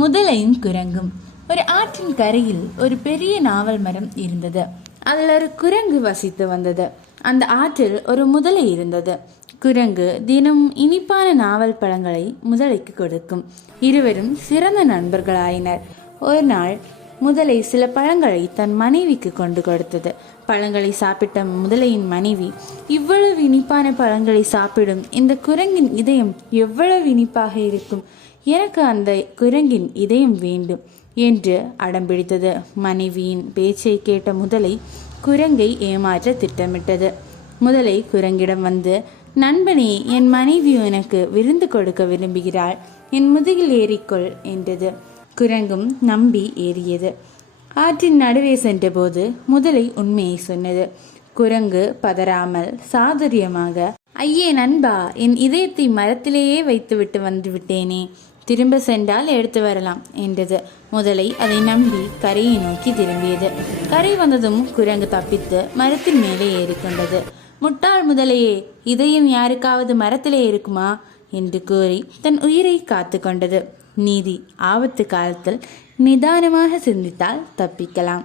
முதலையும் குரங்கும். ஒரு ஆற்றின் கரையில் ஒரு பெரிய நாவல் மரம் இருந்தது. அதில் ஒரு குரங்கு வசித்து வந்தது. அந்த ஆற்றில் ஒரு முதலை இருந்தது. குரங்கு தினம் இனிப்பான நாவல் பழங்களை முதலைக்கு கொடுக்கும். இருவரும் சிறந்த நண்பர்களாயினர். ஒரு நாள் முதலை சில பழங்களை தன் மனைவிக்கு கொண்டு கொடுத்தது. பழங்களை சாப்பிட்ட முதலையின் மனைவி இவ்வளவு இனிப்பான பழங்களை சாப்பிடும். இந்த குரங்கின் இதயம் எவ்வளவு இனிப்பாக இருக்கும். எனக்கு அந்த குரங்கின் இதயம் வேண்டும் என்று அடம்பிடித்தது மனைவியின் பேச்சை கேட்ட முதலை குரங்கை ஏமாற்ற திட்டமிட்டது. முதலை குரங்கிடம் வந்து நண்பனே என் மனைவி உனக்கு விருந்து கொடுக்க விரும்புகிறாள். என் முதுகில் ஏறிக்கொள் என்றது. குரங்கும் நம்பி ஏறியது. ஆற்றின் நடுவே சென்றபோது முதலை உண்மையை சொன்னது. குரங்கு பதறாமல் சாதுரியமாக ஐயே நண்பா என் இதயத்தை மரத்திலேயே வைத்துவிட்டு வந்து விட்டேனே திரும்ப சென்றால் எடுத்து வரலாம் என்றது. முதலை அதை நம்பி கரையை நோக்கி திரும்பியது. கரை வந்ததும் குரங்கு தப்பித்து மரத்தின் மேலே ஏறிக்கொண்டது. முட்டாள் முதலையே இதயம் யாருக்காவது மரத்திலே இருக்குமா? என்று கூறி தன் உயிரை காத்து கொண்டது நீதி ஆபத்து காலத்தில் நிதானமாக சிந்தித்தால் தப்பிக்கலாம்.